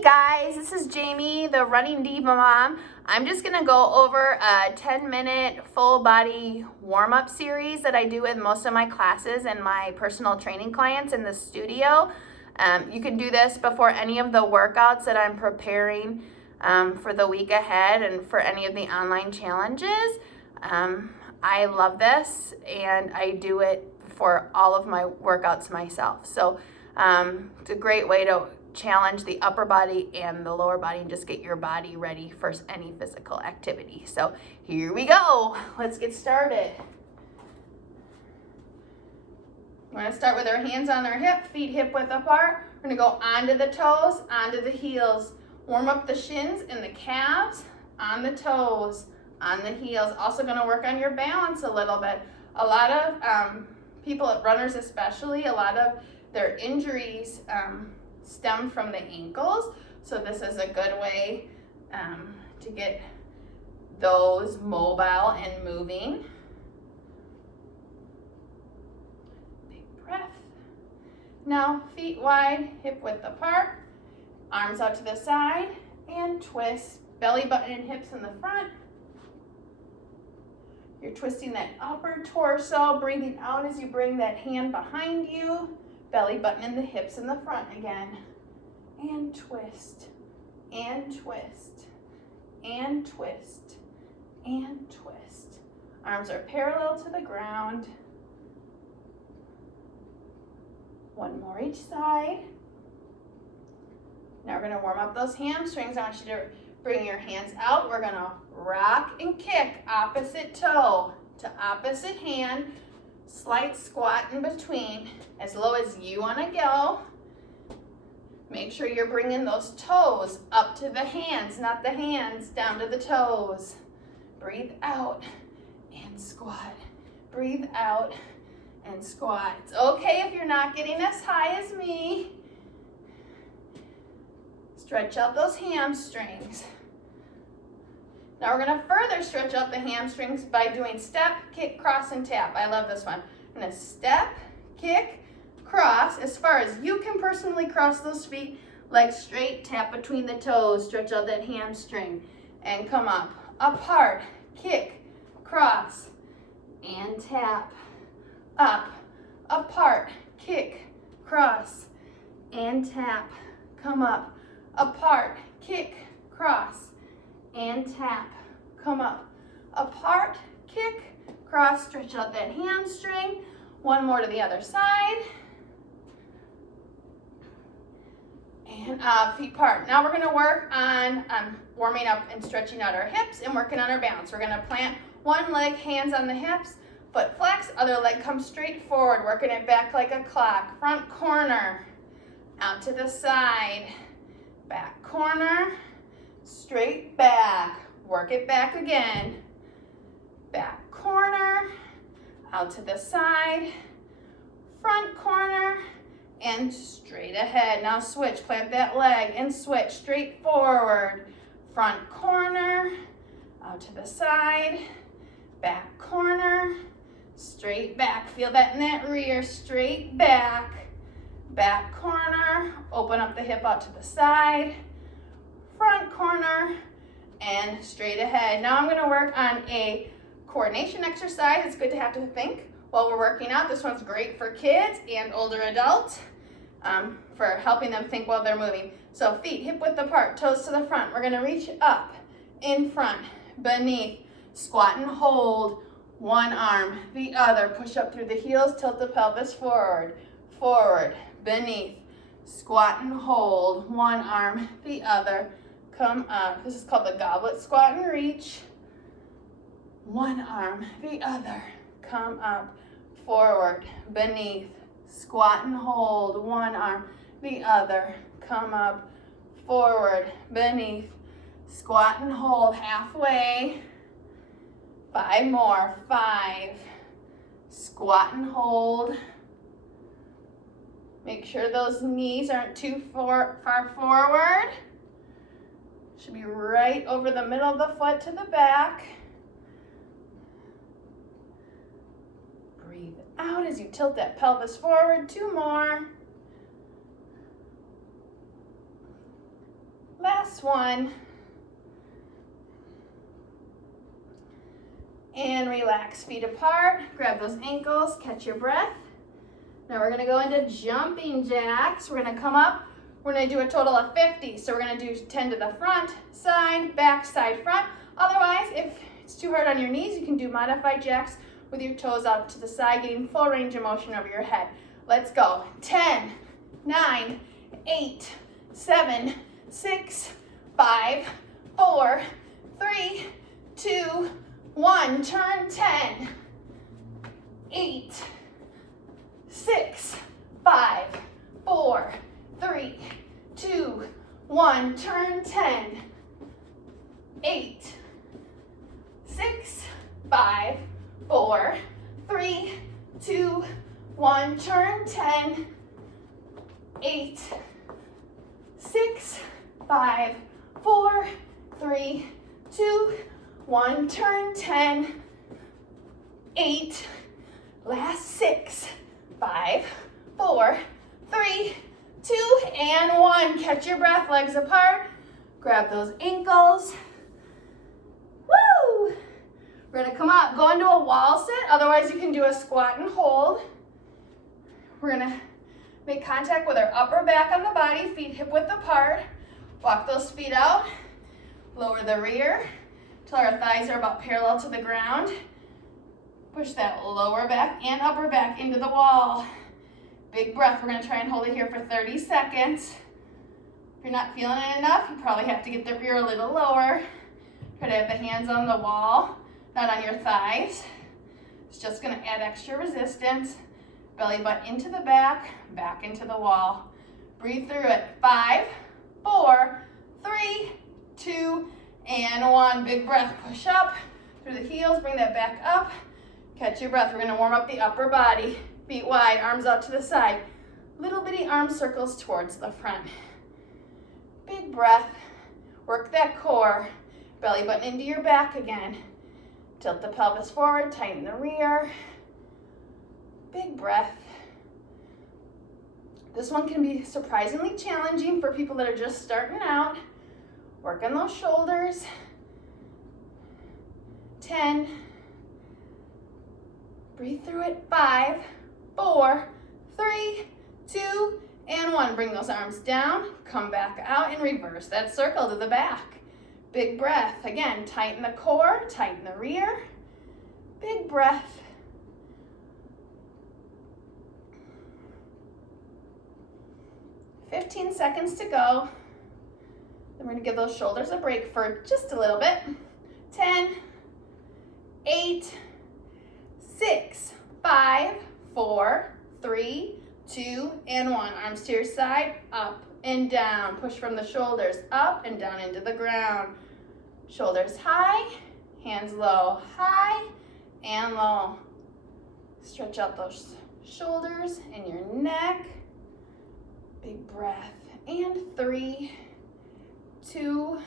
Hey guys, this is Jamie, the running Diva Mom. I'm just gonna go over a 10-minute full body warm-up series that I do with most of my classes and my personal training clients in the studio. You can do this before any of the workouts that I'm preparing for the week ahead and for any of the online challenges. I love this and I do it for all of my workouts myself. So it's a great way to challenge the upper body and the lower body and just get your body ready for any physical activity. So here we go. Let's get started. We're going to start with our hands on our hip, feet hip width apart. We're going to go onto the toes, onto the heels. Warm up the shins and the calves, on the toes, on the heels. Also going to work on your balance a little bit. A lot of people, runners especially, a lot of their injuries stem from the ankles, so this is a good way to get those mobile and moving. Big breath. Now feet wide, hip width apart, arms out to the side, and twist. Belly button and hips in the front. You're twisting that upper torso, breathing out as you bring that hand behind you. Belly button and the hips in the front again. And twist, and twist, and twist, and twist. Arms are parallel to the ground. One more each side. Now we're going to warm up those hamstrings. I want you to bring your hands out. We're going to rock and kick opposite toe to opposite hand. Slight squat in between, as low as you want to go. Make sure you're bringing those toes up to the hands, not the hands down to the toes. Breathe out and squat. Breathe out and squat. It's okay if you're not getting as high as me. Stretch out those hamstrings. Now we're going to further stretch out the hamstrings by doing step, kick, cross, and tap. I love this one. I'm going to step, kick, cross as far as you can personally cross those feet. Legs straight, tap between the toes, stretch out that hamstring, and come up. Apart, kick, cross, and tap. Up, apart, kick, cross, and tap. Come up. Apart, kick, cross, and tap. Come up. Apart, kick, cross, stretch out that hamstring. One more to the other side. And feet apart. Now we're going to work on warming up and stretching out our hips and working on our balance. We're going to plant one leg, hands on the hips, foot flex, other leg comes straight forward, working it back like a clock. Front corner, out to the side, back corner, straight back, work it back again. Back corner, out to the side, front corner, and straight ahead. Now switch, plant that leg and switch straight forward. Front corner, out to the side, back corner, straight back. Feel that in that rear, straight back. Back corner, open up the hip out to the side, front corner, and straight ahead. Now I'm going to work on a coordination exercise. It's good to have to think while we're working out. This one's great for kids and older adults for helping them think while they're moving. So feet hip width apart, toes to the front. We're going to reach up, in front, beneath, squat and hold. One arm, the other. Push up through the heels, tilt the pelvis forward, forward, beneath, squat and hold. One arm, the other. Come up. This is called the goblet squat and reach. One arm, the other. Come up, forward, beneath, squat and hold. One arm, the other. Come up, forward, beneath, squat and hold. Halfway. 5 more. 5. Squat and hold. Make sure those knees aren't too far forward. Should be right over the middle of the foot to the back. Breathe out as you tilt that pelvis forward. 2 more. last one. And relax, feet apart. Grab those ankles, catch your breath. Now we're gonna go into jumping jacks. We're gonna come up, we're gonna do a total of 50. So we're gonna do 10 to the front, side, back, side, front. Otherwise, if it's too hard on your knees, you can do modified jacks with your toes out to the side, getting full range of motion over your head. Let's go. 10, 9, 8, 7, 6, 5, 4, 3, 2, 1. Turn 10, 8, 6, 5, 4, 3, 2, 1. Turn 10, 8, 6, 5, 4, 3, 2, 1. Turn 10, 8, 6, 5, 4, 3, 2, 1. Turn 10, 8, last 6, 5, 4, 3, 2, and 1. Catch your breath, legs apart. Grab those ankles. Woo! We're gonna come up, go into a wall sit. Otherwise, you can do a squat and hold. We're gonna make contact with our upper back on the body, feet hip width apart. Walk those feet out. Lower the rear till our thighs are about parallel to the ground. Push that lower back and upper back into the wall. Big breath. We're gonna try and hold it here for 30 seconds. If you're not feeling it enough, you probably have to get the rear a little lower. Try to have the hands on the wall, not on your thighs. It's just gonna add extra resistance. Belly button into the back, back into the wall. Breathe through it. 5, 4, 3, 2, and 1. Big breath. Push up through the heels, bring that back up. Catch your breath. We're gonna warm up the upper body. Feet wide, arms out to the side. Little bitty arm circles towards the front. Big breath. Work that core. Belly button into your back again. Tilt the pelvis forward, tighten the rear. Big breath. This one can be surprisingly challenging for people that are just starting out. Work on those shoulders. 10. Breathe through it. 5, 4, 3, 2, and 1. Bring those arms down. Come back out and reverse that circle to the back. Big breath. Again, tighten the core, tighten the rear. Big breath. "15 seconds to go. Then we're gonna give those shoulders a break for just a little bit. 10, 8, 6, 5, 4, 3, 2, and 1. Arms to your side, up and down. Push from the shoulders up and down into the ground. Shoulders high, hands low, high and low. Stretch out those shoulders and your neck. Big breath. And 3, 2,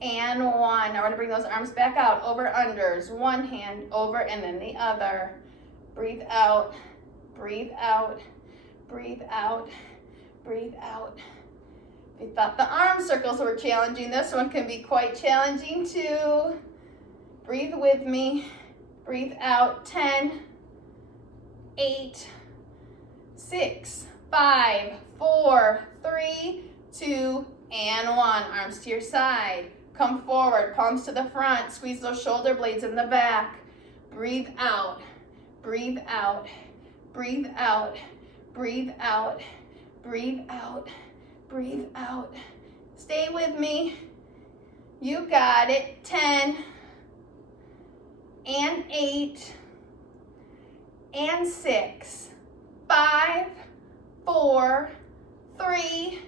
and 1. Now we're gonna bring those arms back out, over unders. One hand over and then the other. Breathe out, breathe out, breathe out, breathe out. If you thought the arm circles were challenging, this one can be quite challenging too. Breathe with me. Breathe out. 10, 8, 6, 5, 4, 3, 2, and 1. Arms to your side. Come forward, palms to the front. Squeeze those shoulder blades in the back. Breathe out, breathe out, breathe out, breathe out, breathe out, breathe out. Stay with me. You got it. 10, and 8, and 6, 5, 4, 3,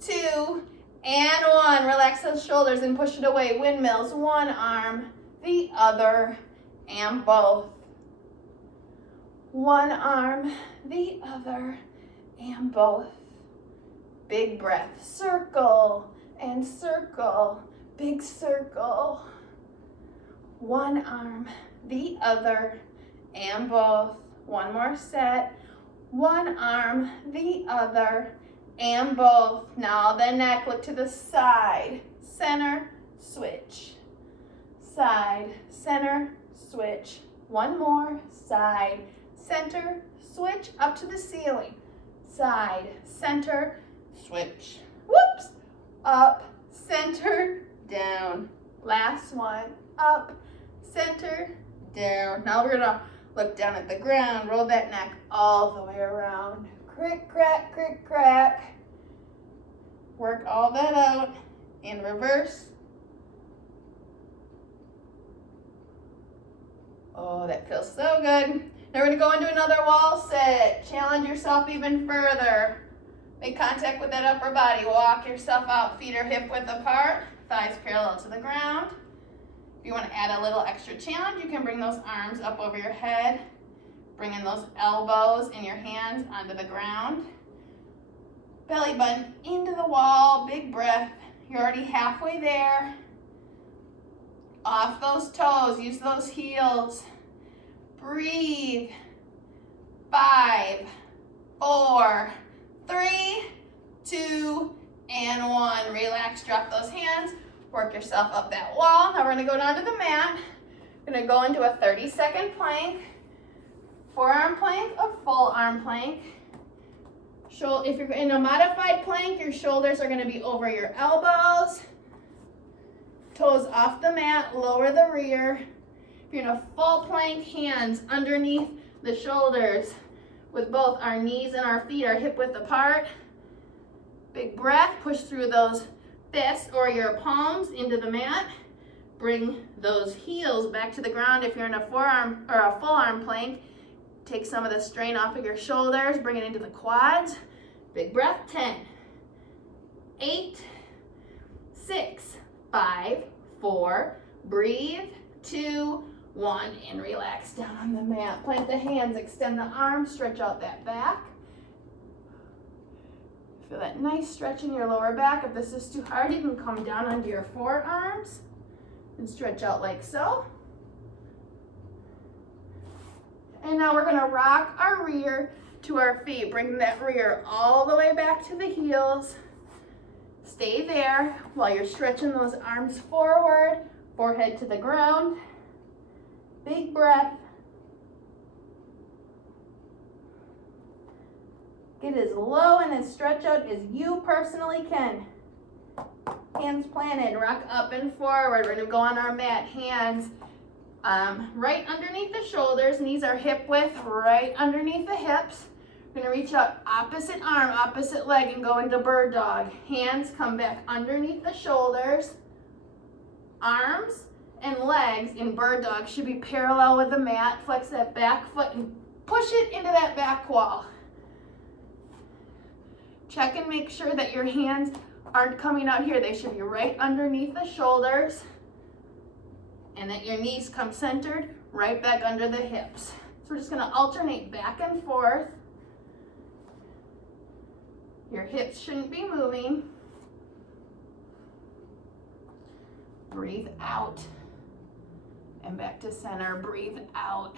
2, and 1. Relax those shoulders and push it away. Windmills, one arm, the other, and both. One arm, the other, and both. Big breath. Circle and circle. Big circle. One arm, the other, and both. One more set. One arm, the other, and both. Now the neck, look to the side, center, switch. Side, center, switch. One more, side, center, switch, up to the ceiling. Side, center, switch. Whoops, up, center, down. Last one, up, center, down. Now we're gonna look down at the ground, roll that neck all the way around. Crick, crack, crick, crack. Work all that out in reverse. Oh, that feels so good. Now we're gonna go into another wall sit. Challenge yourself even further. Make contact with that upper body. Walk yourself out, feet are hip width apart, thighs parallel to the ground. If you want to add a little extra challenge, you can bring those arms up over your head. Bring in those elbows and your hands onto the ground. Belly button into the wall, big breath. You're already halfway there. Off those toes, use those heels. Breathe. 5, 4, 3, 2, and 1. Relax, drop those hands. Work yourself up that wall. Now we're gonna go down to the mat. We're gonna go into a 30-second plank. Forearm plank, a full arm plank. If you're in a modified plank, your shoulders are gonna be over your elbows. Toes off the mat, lower the rear. If you're in a full plank, hands underneath the shoulders with both our knees and our feet are hip width apart. Big breath, push through those fists or your palms into the mat. Bring those heels back to the ground. If you're in a forearm or a full arm plank, take some of the strain off of your shoulders, bring it into the quads. Big breath, 10, 8, 6, 5, 4, breathe, 2, 1, and relax down on the mat. Plant the hands, extend the arms, stretch out that back. Feel that nice stretch in your lower back. If this is too hard, you can come down onto your forearms and stretch out like so. And now we're gonna rock our rear to our feet. Bring that rear all the way back to the heels. Stay there while you're stretching those arms forward, forehead to the ground. Big breath. Get as low and as stretch out as you personally can. Hands planted, rock up and forward. We're gonna go on our mat, hands right underneath the shoulders, knees are hip width, right underneath the hips. We're gonna reach up opposite arm, opposite leg, and go into bird dog. Hands come back underneath the shoulders. Arms and legs in bird dog should be parallel with the mat. Flex that back foot and push it into that back wall. Check and make sure that your hands aren't coming out here. They should be right underneath the shoulders, and that your knees come centered right back under the hips. So we're just gonna alternate back and forth. Your hips shouldn't be moving. Breathe out and back to center. Breathe out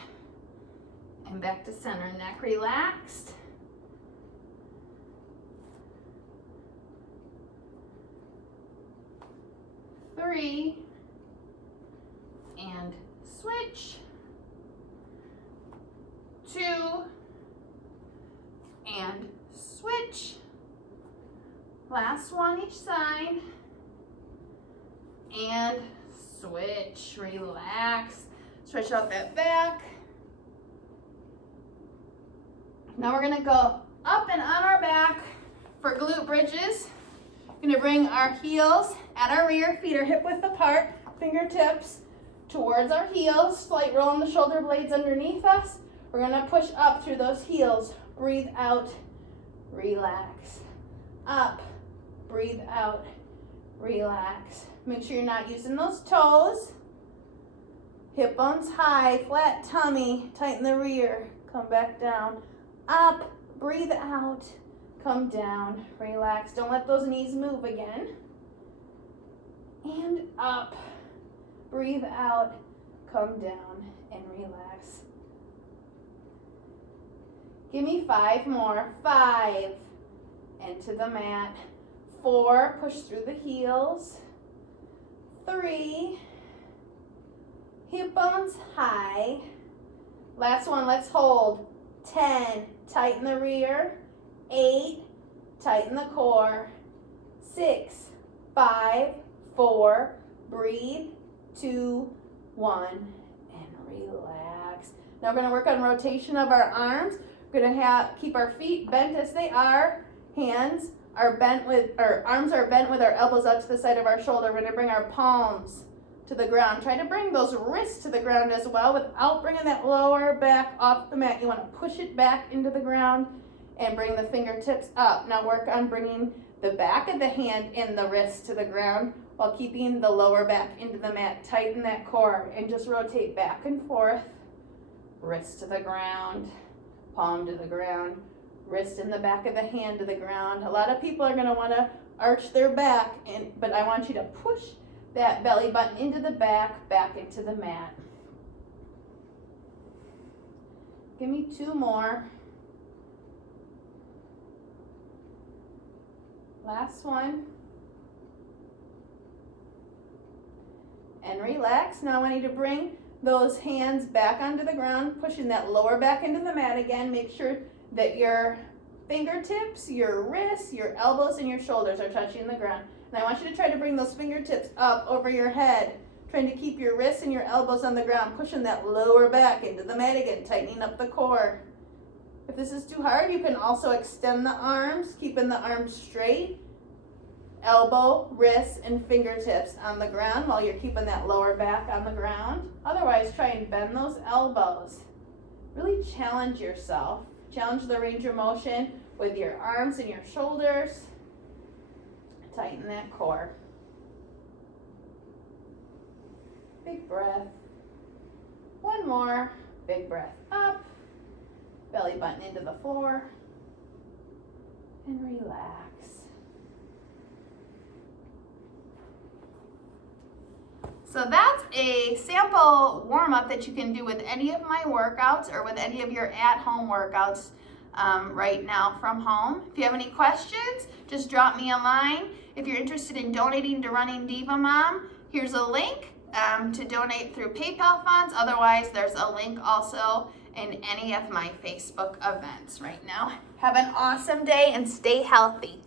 and back to center. Neck relaxed. Three, and switch. 2, and switch. Last one each side. And switch. Relax. Stretch out that back. Now we're gonna go up and on our back for glute bridges. We're gonna bring our heels at our rear, feet are hip width apart, fingertips towards our heels, slight roll on the shoulder blades underneath us. We're gonna push up through those heels. Breathe out, relax. Up, breathe out, relax. Make sure you're not using those toes. Hip bones high, flat tummy, tighten the rear, come back down. Up, breathe out, come down, relax. Don't let those knees move again. And up, breathe out, come down, and relax. Give me 5 more. 5, into the mat. 4, push through the heels. 3, hip bones high. Last one, let's hold. 10, tighten the rear. 8, tighten the core. 6, 5, 4, breathe. 2, 1, and relax. Now we're going to work on rotation of our arms. We're going to keep our feet bent as they are. Hands are bent our arms are bent with our elbows out to the side of our shoulder. We're going to bring our palms to the ground. Try to bring those wrists to the ground as well without bringing that lower back off the mat. You want to push it back into the ground and bring the fingertips up. Now work on bringing the back of the hand and the wrist to the ground while keeping the lower back into the mat. Tighten that core and just rotate back and forth. Wrist to the ground, palm to the ground, wrist in the back of the hand to the ground. A lot of people are going to want to arch their back, but I want you to push that belly button into the back into the mat. Give me 2 more. Last one. And relax. Now I want you to bring those hands back onto the ground, pushing that lower back into the mat again. Make sure that your fingertips, your wrists, your elbows, and your shoulders are touching the ground. And I want you to try to bring those fingertips up over your head, trying to keep your wrists and your elbows on the ground, pushing that lower back into the mat again, tightening up the core. If this is too hard, you can also extend the arms, keeping the arms straight. Elbow, wrists, and fingertips on the ground while you're keeping that lower back on the ground. Otherwise, try and bend those elbows. Really challenge yourself. Challenge the range of motion with your arms and your shoulders. Tighten that core. Big breath. One more. Big breath up. Belly button into the floor. And relax. So that's a sample warm-up that you can do with any of my workouts or with any of your at-home workouts right now from home. If you have any questions, just drop me a line. If you're interested in donating to Running Diva Mom, here's a link to donate through PayPal funds. Otherwise, there's a link also in any of my Facebook events right now. Have an awesome day and stay healthy.